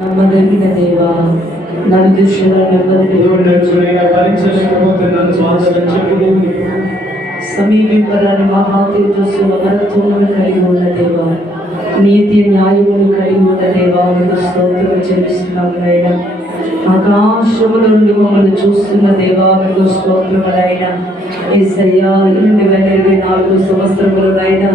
నమ్మదగిన దేవా, నన్ను దృష్టిలో సమీపింపరాని మహా తేజస్సుల మరత్వమును కలిగి ఉన్న దేవా, నీతి న్యాయమును కలిగి ఉన్న దేవా, మీకు స్తోత్రం చెల్లిస్తున్నామునైనా. ఆకాశము నుండి మమ్మల్ని చూస్తున్న దేవా, మీకు స్తోత్రములైనా. యేసయ్యా, 2024 సంవత్సరములైనా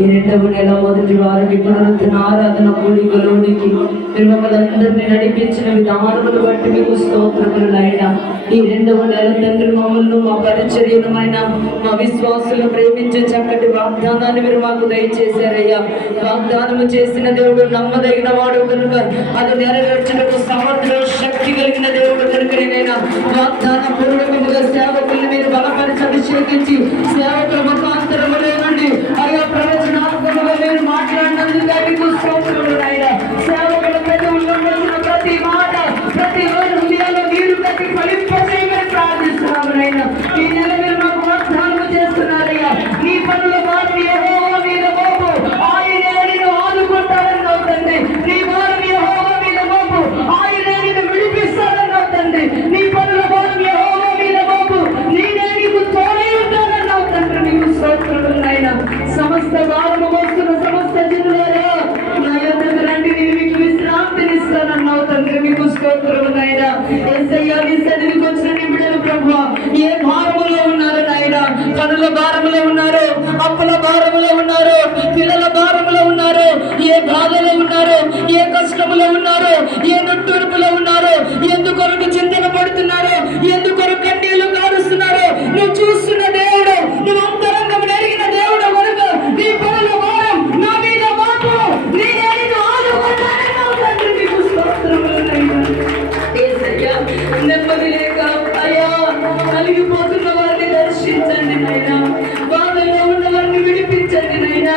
ఈ 2వ నెల మొదటి వారికి పునరుద్ధరణ ఆరాధన కూడికలోనికి మీరు మమ్మల్ని అందరినీ నడిపించిన విధానములు బట్టి మీకు స్తోత్రములైనా. ఈ 2వ నెల తండ్రి మమ్మల్ని మా పరిచర్యమైన మా విశ్వాసులు ప్రేమించే చక్కటి వాగ్దానాన్ని మీరు మాకు దయచేశారయ్యా. వాగ్దానము చేసిన దేవుడు నమ్మదగిన వాడు కనుక అది నెరవేర్చడానికి సమర్థ శక్తి కలిగిన దేవుడు కనుకనేనైనా వాగ్దాన పూర్వకముగా సేవకుల్ని మీరు బలపరిచి అభిషేకించి సేవకుల ముఖాంతరములే నుండి అయ్యా ప్రవచనాత్మకంగా మీరు మాట్లాడినందుకు మీకు స్తోత్రములైనా. సేవకుల పెదవుల్లో వచ్చిన ప్రతి మాట ప్రతి రోజు హృదయాల్లో నీరు కట్టి ఫలింపజేయమని ప్రార్థిస్తున్నామునైనా. ఈ నెల మీరు మాకు వాగ్దానం చేస్తున్నారయ్యా. నీ పనుల వారిని యెహోవా మీద మోపు, ఆయనే నిన్ను ఆదుకుంటారన్నావు తండ్రి. నీ వారిని యెహోవా మీద మోపు, ఆయనే నిన్ను విడిపిస్తారన్నావు తండ్రి. నీ పనుల వారిని యెహోవా మీద మోపు, నేనే నీకు తోడై ఉంటానన్నావు తండ్రి. నీకు స్తోత్రములైనా. సమస్త భారము మోస్తున్న సమస్త జనులారా నా యొద్దకు రండి, నేను మీకు విశ్రాంతినిస్తానన్నావు తండ్రి. మీకు స్తోత్రములైనా. యేసయ్యా, నీ సన్నిధికి వచ్చిన నీ బిడ్డలు ప్రభువా ఏ భారములో ఉన్నారు నాయనా? పనుల భారములో ఉన్నారు, అప్పుల భారములో ఉన్నారు, పిల్లల భారములో ఉన్నారు, ఏ బాధలో ఉన్నారు, ఏ కష్టములో ఉన్నారు, ఏ నొట్టూర్పులో ఉన్నారు, ఎందుకొరకు చింతన పడుతున్నారు, ఎందుకొరకు కన్నీళ్లు కారుస్తున్నారు? నువ్వు చూస్తున్న దేవుడు, నువ్వు అంతరంగం ఎరిగిన దేవుడు కనుక నీ పనుల భారం నా మీద మోపు, నేనే నిన్ను ఆదుకుంటానన్నావు తండ్రి. నీకు స్తోత్రములైనా. యేసయ్యా, నెమ్మది లేక అయ్యా కలిగిపోతున్న వారిని దర్శించండి నైనా. బాధలో ఉన్న వారిని విడిపించండి నైనా.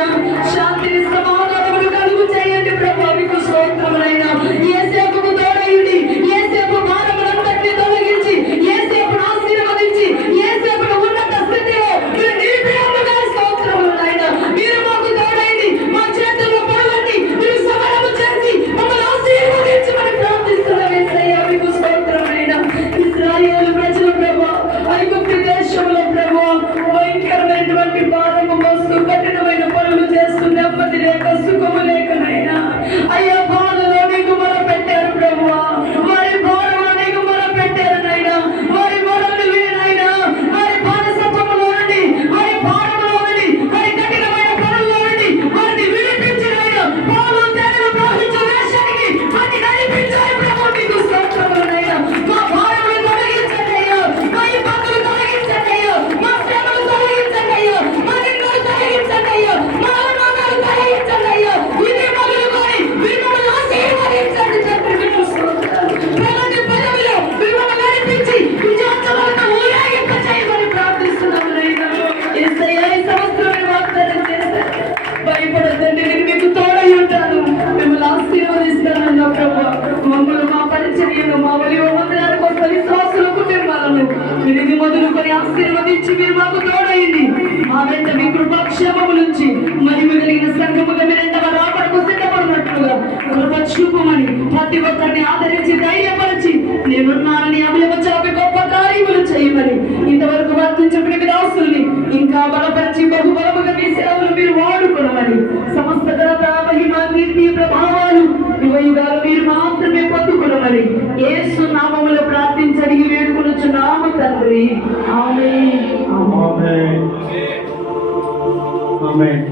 శాంతిని సమాధానమును కలుగు చేయండి ప్రభా. మీకు స్తోత్రములైనా. యేసేపుకు తోడయుండి యేసేపు భారములంతటినీ తొలగించి యేసేపును ఆశీర్వదించి యేసేపును ఉన్నత స్థితిలో మీరు నిలిపినందుకు స్తోత్రములైనా. మీరు మాకు తోడైంది, మా చేతుల్లో పడవండి, మీరు సమరము చేసి మమ్మల్ని ఆశీర్వదించమని ప్రార్థిస్తున్నాం యేసయ్యా. మీకు స్తోత్రములైనా. ఇశ్రాయేలు ప్రజలు ప్రభా ఐగుప్తు దేశంలో ప్రభా భయంకరమైనటువంటి భారము మోస్తూ కఠినమైన పనులు చేస్తూ నెమ్మది లేక సుఖము లేకనైనా అయ్యా బాధలో నీకు మొర పెట్టారు ప్రభువా. వారి భారంలో నీకు మొర పెట్టారు నైనా. వారి మొరను వినైనా. వారి బానిసత్వములో నుండి, వారి భారంలో నుండి, వారి కఠినమైన పనుల్లో నుండి వారిని విడిపించినైనా. పాలు తేనెలు ప్రవహించే దేశానికి వారిని నడిపించారు ప్రభు. మీకు స్తోత్రములైనా. మా భారములు తొలగించండి అయ్యా, మా ఇబ్బందులు తొలగించండి అయ్యా, మా శ్రమలు తొలగించండి అయ్యా, మా నిందలు తొలగించండి అయ్యా, మా అవమానాలు తొలగించండి అయ్యా. ఇది మొదలుకొని మీరు మమ్మల్ని ఆశీర్వదించండి తండ్రి. మీకు స్తోత్రాలు. ప్రగతి పదవిలో మీరు మమ్మల్ని నడిపించి విజయోత్సవాలను ఊరేగింప చేయమని ప్రార్థిస్తున్నాము నైనా. యేసయ్యా, ఈ సంవత్సరం మీరు వాగ్దానం చేశారు. భయపడొద్దండి, నేను మీకు తోడై ఉంటాను, మిమ్మల్ని ఆశీర్వదిస్తానన్నా ప్రభు. మమ్మల్ని మా పరిచర్యను మా వలి వందనానికి వస్తున్న విశ్వాసుల కుటుంబాలను మీరు ఇది మొదలుకొని ఆశీర్వదించి మీరు మాకు తోడైంది. మా వెంట మీ కృపాక్షేమము నుంచి మహిమ కలిగిన సంఘముగా మీరు ఎంతగా రాకడకు సిద్ధపడినట్లుగా కృప చూపమని ప్రతి ఒక్కరిని ఆదరించి ధైర్యపరిచి నేనున్నానని అభిలమచాపి గొప్ప కార్యములు చేయమని ఇంతవరకు వర్తించిన మీ దాసుల్ని ఇంకా బలపరిచి బహుబలముగా మీ సేవలు మీరు వాడుకోవమని సమస్త ఘనత మహిమ కీర్తి ప్రభావాలు యుగయుగాలు మీరు మాత్రమే పొందుకోవమని యేసు నామములో ప్రార్థించి అడిగి వేడుకొనుచున్నాము తండ్రి. ఆమేన్. ఆమేన్. ఆమేన్.